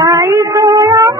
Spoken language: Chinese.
那一首呀。